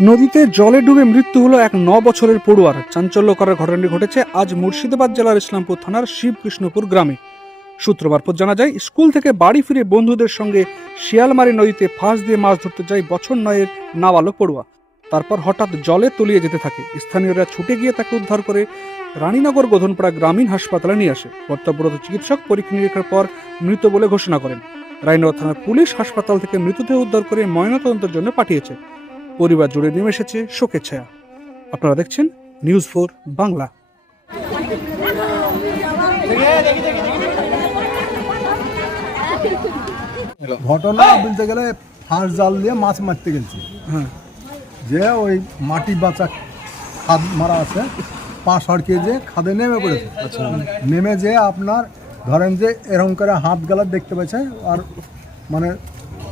নদীতে জলে ডুবে মৃত্যু হলো এক ন বছরের পড়ুয়ার। চাঞ্চল্যকর ঘটনাটি ঘটেছে আজ মুর্শিদাবাদ জেলার ইসলামপুর থানার শিবকৃষ্ণপুর গ্রামে। সূত্র মারফত জানা যায়, স্কুল থেকে বাড়ি ফিরে বন্ধুদের সঙ্গে শিয়ালমারি নদীতে ফাঁস দিয়ে মাছ ধরতে যায় বছর নয়ের নাবালক পড়ুয়া। তারপর হঠাৎ জলে তলিয়ে যেতে থাকে। স্থানীয়রা ছুটে গিয়ে তাকে উদ্ধার করে রানীনগর গোধনপাড়া গ্রামীণ হাসপাতালে নিয়ে আসে। কর্তব্যরত চিকিৎসক পরীক্ষা নিরীক্ষার পর মৃত বলে ঘোষণা করেন। রায়নগর থানার পুলিশ হাসপাতাল থেকে মৃতদেহ উদ্ধার করে ময়নাতদন্তের জন্য পাঠিয়েছে। পরিবার জুড়ে নেমে এসেছে শোকের ছায়া। আপনারা দেখছেন নিউজ ফোর বাংলা। ঘটনা বলতে গেলে ফাঁস জাল দিয়ে মাছ মারতে গেছি। হ্যাঁ। যে ওই মাটি বাঁচা খাদ মারা আছে পা সরকিয়ে যে খাদে নেমে পড়েছে। নেমে যে আপনার ধরেন যে এরকম করে হাত গালা দেখতে পেয়েছে আর মানে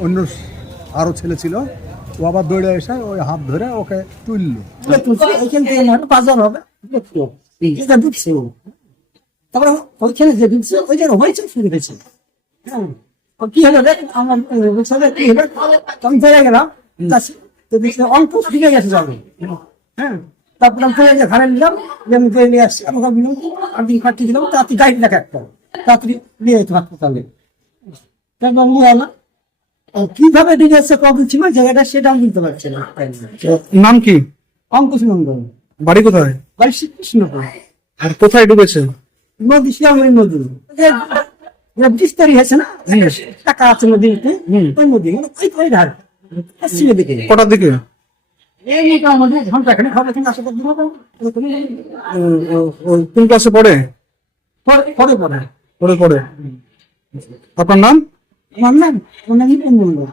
অন্য আরও ছেলে ছিল ও আবার দৌড়ে এসে ওই হাত ধরে ওকে তুললো। হবে। তারপরে ওই হয়েছে হ্যাঁ। আমি হ্যাঁ। নিলাম, নিয়ে আসছি। আমাকে আমি দিলাম? তাড়াতাড়ি দেখা একটা তাড়াতাড়ি নিয়ে যেতে হাসপাতালে। তারপর কীভাবে ডিগেছে কখন ছিল? জায়গাটা সেটা আমি বুঝতে পারছি না। নাম কি? অঙ্কুশ মন্ডল বাড়ি কোথায়? বাড়ি শ্রীকৃষ্ণপুর। আর কোথায় ডুবেছে নদী শ্যামলী নদী। বিস্তারি আছে না? টাকা আছে নদীতে। ওই নদী মানে ওই ওই ধার দিকে। কটার দিকে? এই মোটামুটি কোন ক্লাসে পড়ে? পরে পরে পড়ে পড়ে। আপনার নাম? আমার নাম আমার নাম নিপেন মন্ডল